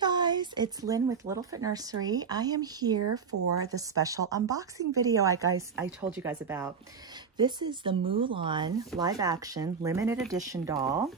guys, it's Lynn with Little Fit Nursery. I am here for the special unboxing video I told you guys about. This is the Mulan live action limited edition doll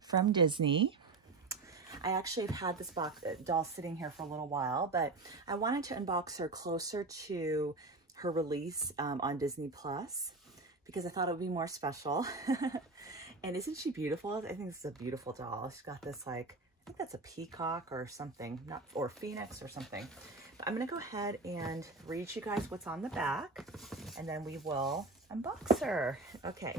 from Disney. I actually have had this doll sitting here for a little while, but I wanted to unbox her closer to her release on Disney Plus because I thought it would be more special. And isn't she beautiful? I think this is a beautiful doll. She's got this like, I think that's a peacock or something, or phoenix or something. But I'm gonna go ahead and read you guys what's on the back, and then we will unbox her. Okay,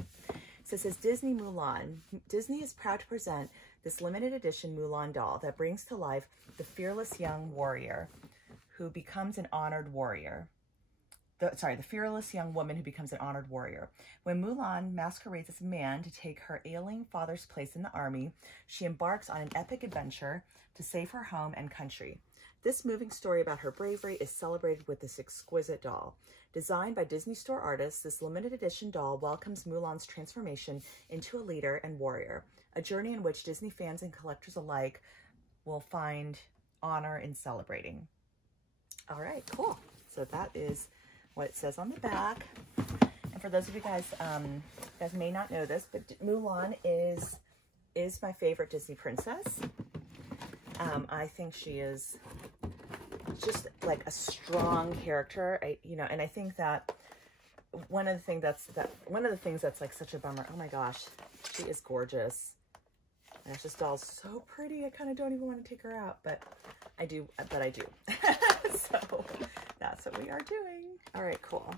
so it says Disney Mulan. Disney is proud to present this limited edition Mulan doll that brings to life the fearless young warrior who becomes an honored warrior. The fearless young woman who becomes an honored warrior. When Mulan masquerades as a man to take her ailing father's place in the army, she embarks on an epic adventure to save her home and country. This moving story about her bravery is celebrated with this exquisite doll. Designed by Disney Store artists, this limited edition doll welcomes Mulan's transformation into a leader and warrior, a journey in which Disney fans and collectors alike will find honor in celebrating. All right, cool. So that is what it says on the back. And for those of you guys, you guys may not know this, but Mulan is my favorite Disney princess. I think she is just like a strong character. And I think that one of the things that's like such a bummer. Oh my gosh, she is gorgeous. And this doll's so pretty. I kind of don't even want to take her out, but I do. So that's what we are doing. All right, cool.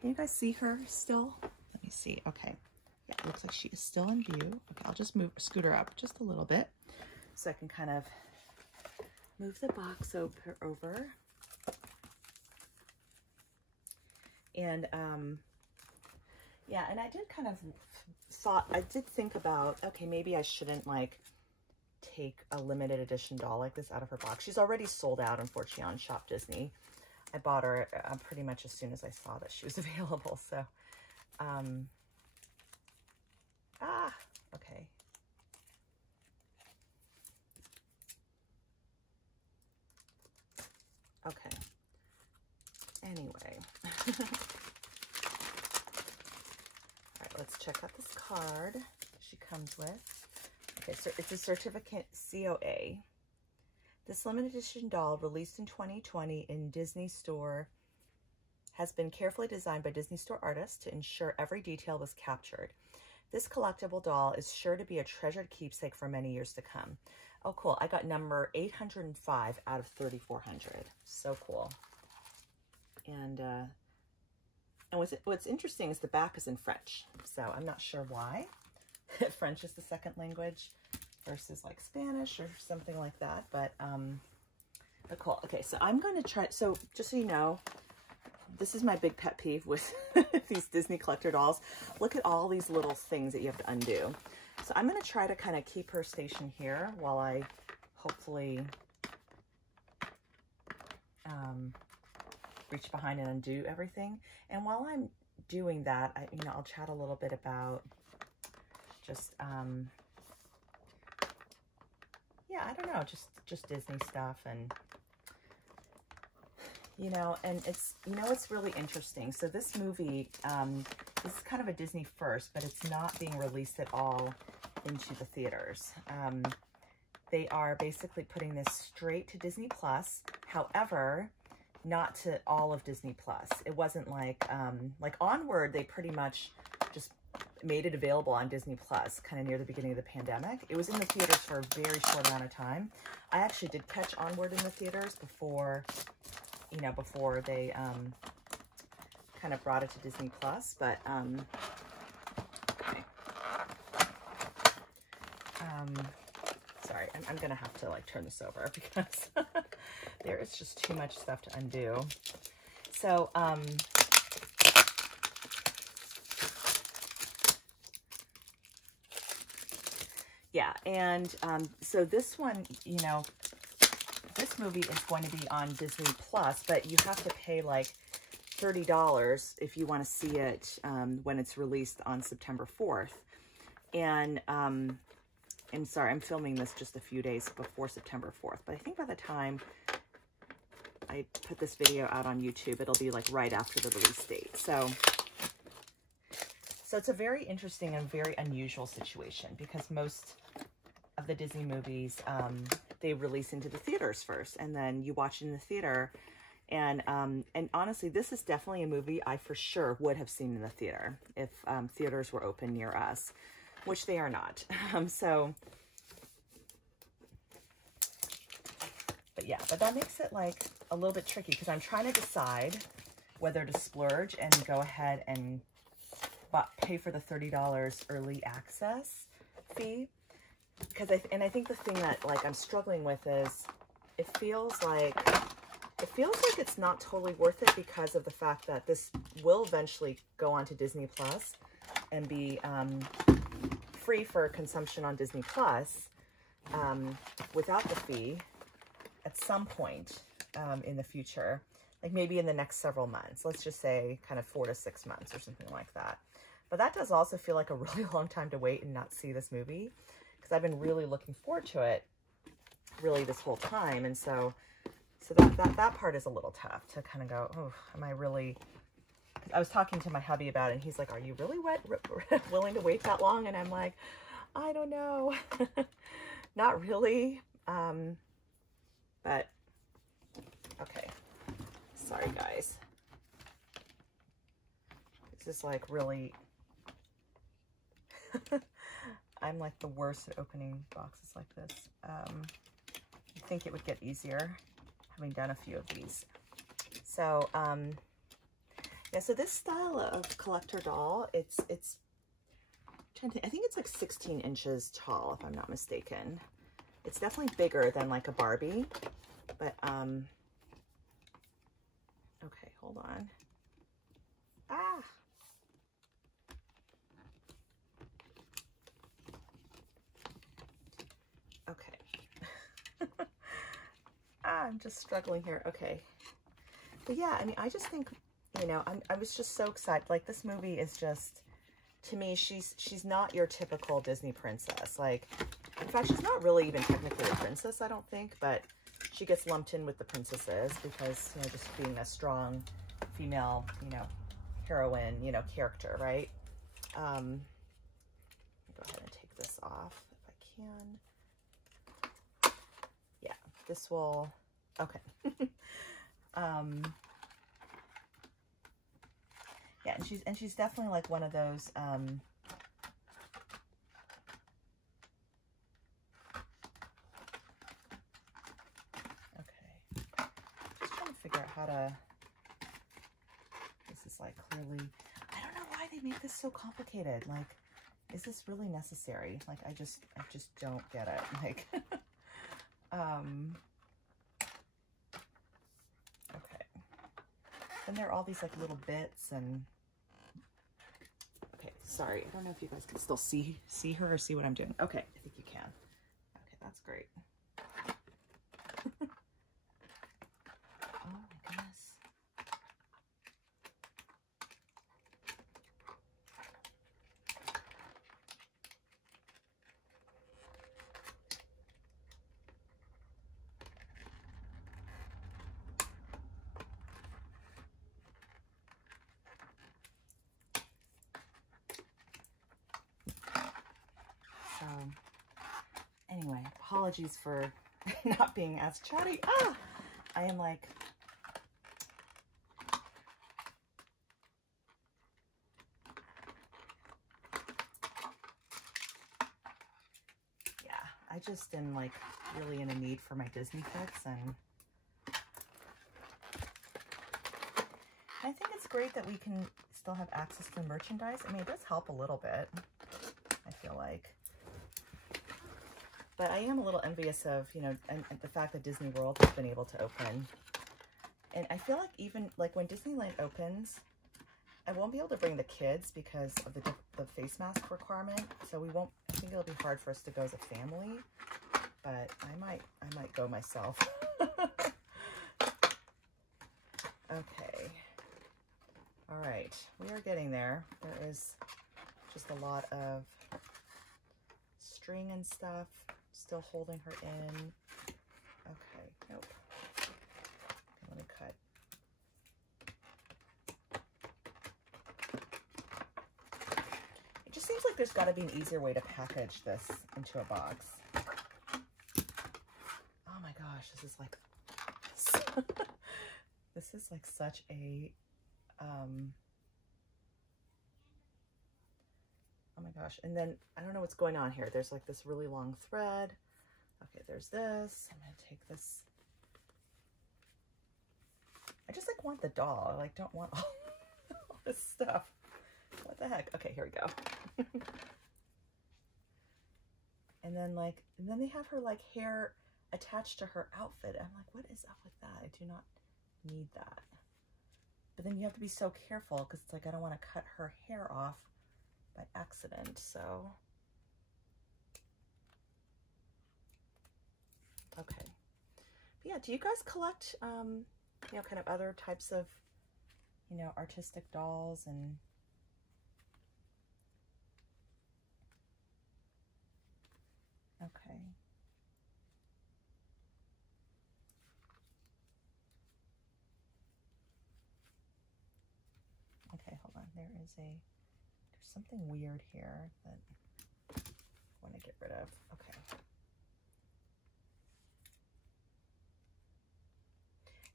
Can you guys see her still? Let me see. Okay. Yeah, it looks like she is still in view. Okay, I'll just scoot her up just a little bit so I can kind of move the box over. And yeah, and I did kind of think about, okay, maybe I shouldn't like take a limited edition doll like this out of her box. She's already sold out, unfortunately, on Shop Disney. I bought her pretty much as soon as I saw that she was available. So, okay. Okay. Anyway. All right, let's check out this card she comes with. Okay, so it's a certificate COA. This limited edition doll, released in 2020 in Disney Store, has been carefully designed by Disney Store artists to ensure every detail was captured. This collectible doll is sure to be a treasured keepsake for many years to come. Oh, cool. I got number 805 out of 3,400. So cool. And what's interesting is the back is in French. So I'm not sure why. French is the second language versus like Spanish or something like that, but cool. Okay, so I'm going to try, so just so you know, this is my big pet peeve with these Disney collector dolls. Look at all these little things that you have to undo. So I'm going to try to kind of keep her stationed here while I hopefully reach behind and undo everything. And while I'm doing that, I'll chat a little bit about just yeah, I don't know, just Disney stuff, and and it's it's really interesting. So this movie, this is kind of a Disney first, but it's not being released at all into the theaters. They are basically putting this straight to Disney Plus. However, not to all of Disney Plus. It wasn't like Onward, they pretty much just made it available on Disney Plus kind of near the beginning of the pandemic. It was in the theaters for a very short amount of time. I actually did catch Onward in the theaters before, before they kind of brought it to Disney Plus, but okay. Sorry, I'm gonna have to like turn this over because there is just too much stuff to undo. So yeah, and so this one, this movie is going to be on Disney Plus, but you have to pay like $30 if you want to see it when it's released on September 4th. And I'm sorry, I'm filming this just a few days before September 4th, but I think by the time I put this video out on YouTube, it'll be like right after the release date. So it's a very interesting and very unusual situation because most of the Disney movies, they release into the theaters first, and then you watch it in the theater. And honestly, this is definitely a movie I for sure would have seen in the theater if theaters were open near us, which they are not. But yeah, but that makes it like a little bit tricky because I'm trying to decide whether to splurge and go ahead and pay for the $30 early access fee. Because I think the thing that like I'm struggling with is it feels like it's not totally worth it because of the fact that this will eventually go on to Disney Plus and be free for consumption on Disney Plus without the fee at some point in the future, like maybe in the next several months. Let's just say kind of 4 to 6 months or something like that. But that does also feel like a really long time to wait and not see this movie because I've been really looking forward to it really this whole time. And so that part is a little tough to kind of go, oh, am I really... I was talking to my hubby about it, and he's like, are you really willing to wait that long? And I'm like, I don't know. Not really. But, okay. Sorry, guys. This is like really... I'm like the worst at opening boxes like this. I think it would get easier having done a few of these. So, yeah, so this style of collector doll, I think it's like 16 inches tall, if I'm not mistaken. It's definitely bigger than like a Barbie, but, okay, hold on. Ah! Okay. I'm just struggling here. Okay. But yeah, I mean, I just think, you know, I was just so excited. Like, this movie is just, to me, she's not your typical Disney princess. Like, in fact, she's not really even technically a princess, I don't think, but she gets lumped in with the princesses because, you know, just being a strong female, you know, heroine, you know, character, right? Go ahead and take this off if I can. Yeah, this will, okay. Yeah, and she's definitely like one of those, okay, just trying to figure out how to, this is like clearly, I don't know why they make this so complicated. Like, is this really necessary? Like, I just don't get it. Like, okay. And there are all these like little bits and, okay, sorry. I don't know if you guys can still see her or see what I'm doing. Okay, I think you can. Okay, that's great. Oh my goodness. So, anyway, apologies for not being as chatty. Ah! I am like... Yeah, I just am like really in a need for my Disney fix, and I think it's great that we can still have access to merchandise. I mean, it does help a little bit, I feel like. But I am a little envious of, you know, and the fact that Disney World has been able to open. And I feel like even, like, when Disneyland opens, I won't be able to bring the kids because of the face mask requirement. So we won't, I think it'll be hard for us to go as a family. But I might go myself. Okay. All right. We are getting there. There is just a lot of string and stuff, still holding her in. Okay, nope. Let me cut. It just seems like there's got to be an easier way to package this into a box. Oh my gosh, this is like, this is like such a, oh my gosh. And then I don't know what's going on here. There's like this really long thread. Okay, there's this. I'm gonna take this. I just like want the doll. I like don't want all this stuff. What the heck? Okay, here we go. And then they have her like hair attached to her outfit. I'm like, what is up with that? I do not need that. But then you have to be so careful because it's like I don't want to cut her hair off by accident. So okay. But yeah, do you guys collect you know, kind of other types of, you know, artistic dolls and okay. Okay, hold on. There's something weird here that I want to get rid of. Okay.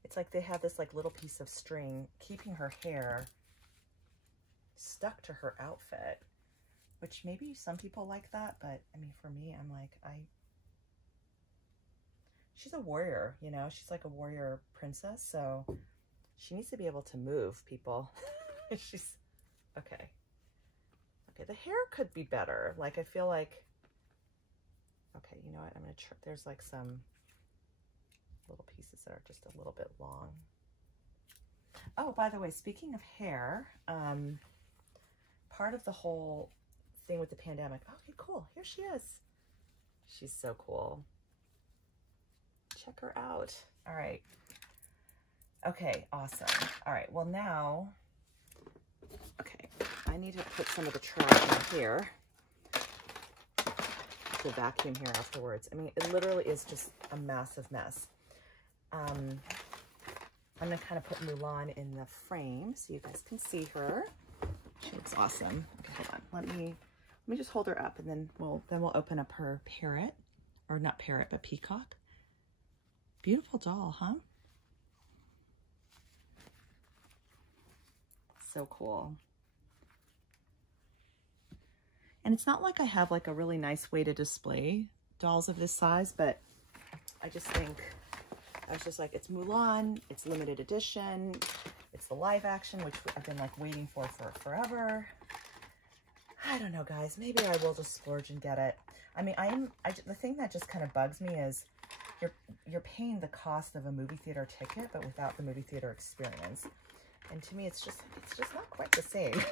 It's like they have this like little piece of string keeping her hair stuck to her outfit, which maybe some people like that, but I mean, for me, I'm like, she's a warrior, you know, she's like a warrior princess, so she needs to be able to move, people. She's, okay. Okay, the hair could be better. Like, I feel like, okay, you know what, I'm gonna try, there's like some little pieces that are just a little bit long. Oh, by the way, speaking of hair, part of the whole thing with the pandemic, okay, cool, here she is. She's so cool. Check her out. All right. Okay, awesome. All right, well now, okay, I need to put some of the trash in here to vacuum here afterwards. I mean, it literally is just a massive mess. I'm gonna kind of put Mulan in the frame so you guys can see her. She looks awesome. Okay, hold on. Let me just hold her up, and then we'll open up her parrot, or not parrot, but peacock. Beautiful doll, huh? So cool. And it's not like I have like a really nice way to display dolls of this size, but I just think, I was just like, it's Mulan, it's limited edition, it's the live action, which I've been like waiting for forever. I don't know, guys, maybe I will just splurge and get it. I mean, the thing that just kind of bugs me is you're paying the cost of a movie theater ticket, but without the movie theater experience. And to me, it's just not quite the same.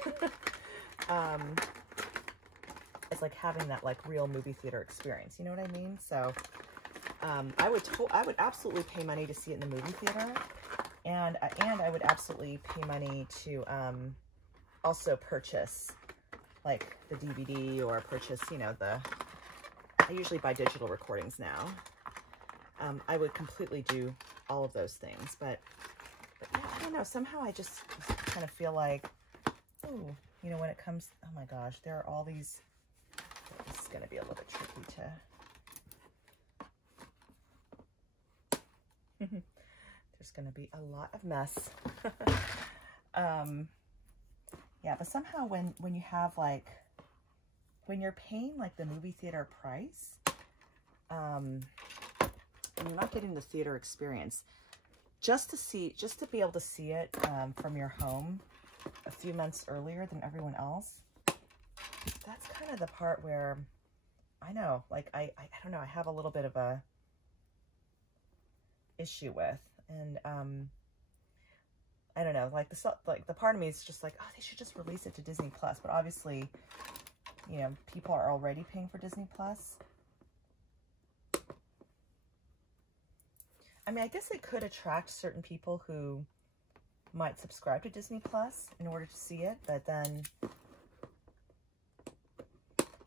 It's like having that like real movie theater experience. You know what I mean? So I would absolutely pay money to see it in the movie theater, and I would absolutely pay money to also purchase like the DVD or purchase, you know, I usually buy digital recordings now. I would completely do all of those things, but yeah, I don't know, somehow I just kind of feel like, oh, you know, when it comes, oh my gosh, there are all these, this is going to be a little bit tricky to, there's going to be a lot of mess. Yeah, but somehow when you have like, when you're paying like the movie theater price, and you're not getting the theater experience, just to be able to see it from your home a few months earlier than everyone else, that's kind of the part where I know, like, I don't know, I have a little bit of a issue with, and I don't know, like the part of me is just like, oh, they should just release it to Disney Plus, but obviously, you know, people are already paying for Disney Plus. I mean, I guess it could attract certain people who might subscribe to Disney Plus in order to see it, but then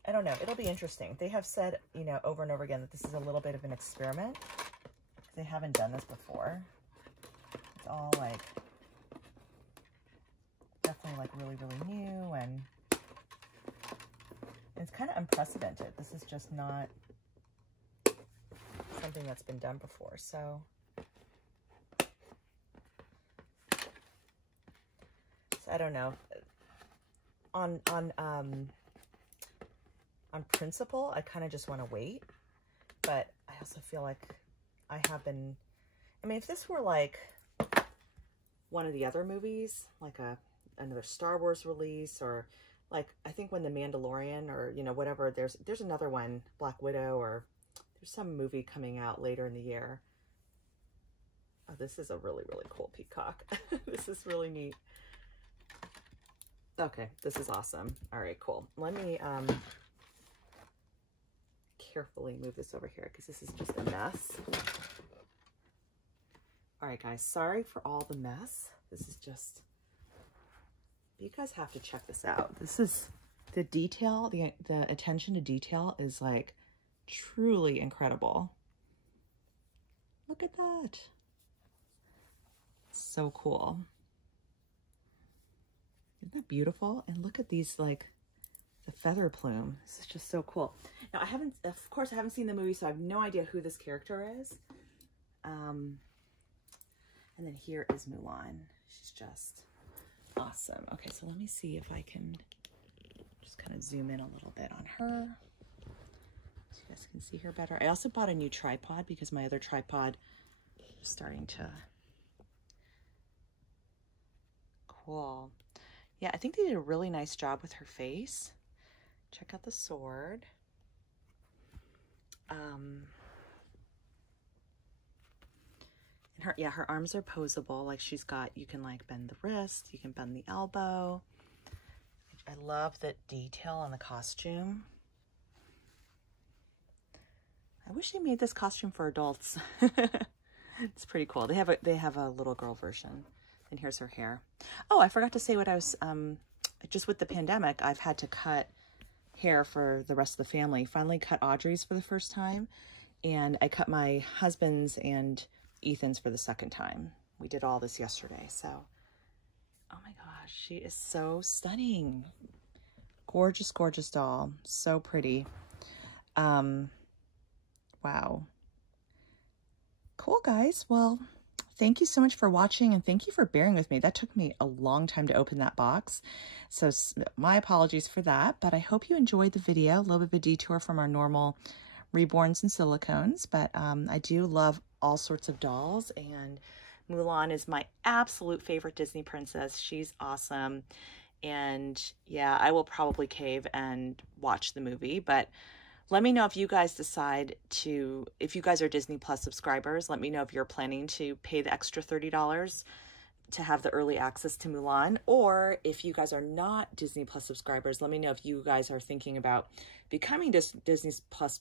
I don't know. It'll be interesting. They have said, you know, over and over again that this is a little bit of an experiment. They haven't done this before. It's all like, definitely like really, really new, and it's kind of unprecedented. This is just not something that's been done before. So I don't know. On principle, I kind of just want to wait, but I also feel like I mean, if this were like one of the other movies, like another Star Wars release, or like, I think when The Mandalorian, or, you know, whatever, there's another one, Black Widow, or there's some movie coming out later in the year. Oh, this is a really, really cool peacock. This is really neat. Okay, this is awesome. All right, cool. Let me carefully move this over here because this is just a mess. All right, guys, sorry for all the mess. This is just, you guys have to check this out. This is the detail, the attention to detail is like truly incredible. Look at that. So cool. Isn't that beautiful? And look at these, like the feather plume. This is just so cool. Now of course I haven't seen the movie, so I have no idea who this character is. And then here is Mulan. She's just awesome. Okay, so let me see if I can just kind of zoom in a little bit on her so you guys can see her better. I also bought a new tripod because my other tripod is starting to... Cool. Yeah, I think they did a really nice job with her face. Check out the sword. And her arms are posable. Like she's got, you can like bend the wrist, you can bend the elbow. I love the detail on the costume. I wish they made this costume for adults. It's pretty cool. They have a little girl version. And here's her hair. Oh, I forgot to say what I was, just with the pandemic, I've had to cut hair for the rest of the family. Finally cut Audrey's for the first time. And I cut my husband's and Ethan's for the second time. We did all this yesterday. So, oh my gosh, she is so stunning. Gorgeous, gorgeous doll. So pretty. Wow. Cool, guys. Well, thank you so much for watching, and thank you for bearing with me. That took me a long time to open that box, so my apologies for that, but I hope you enjoyed the video. A little bit of a detour from our normal reborns and silicones, but I do love all sorts of dolls, and Mulan is my absolute favorite Disney princess. She's awesome, and yeah, I will probably cave and watch the movie, but let me know if you guys decide to, if you guys are Disney Plus subscribers, let me know if you're planning to pay the extra $30 to have the early access to Mulan, or if you guys are not Disney Plus subscribers, let me know if you guys are thinking about becoming Disney Plus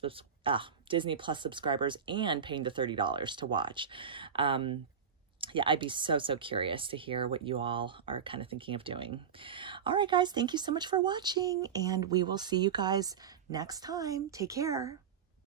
subscribers and paying the $30 to watch. Yeah, I'd be so curious to hear what you all are kind of thinking of doing. All right, guys, thank you so much for watching, and we will see you guys next time. Take care.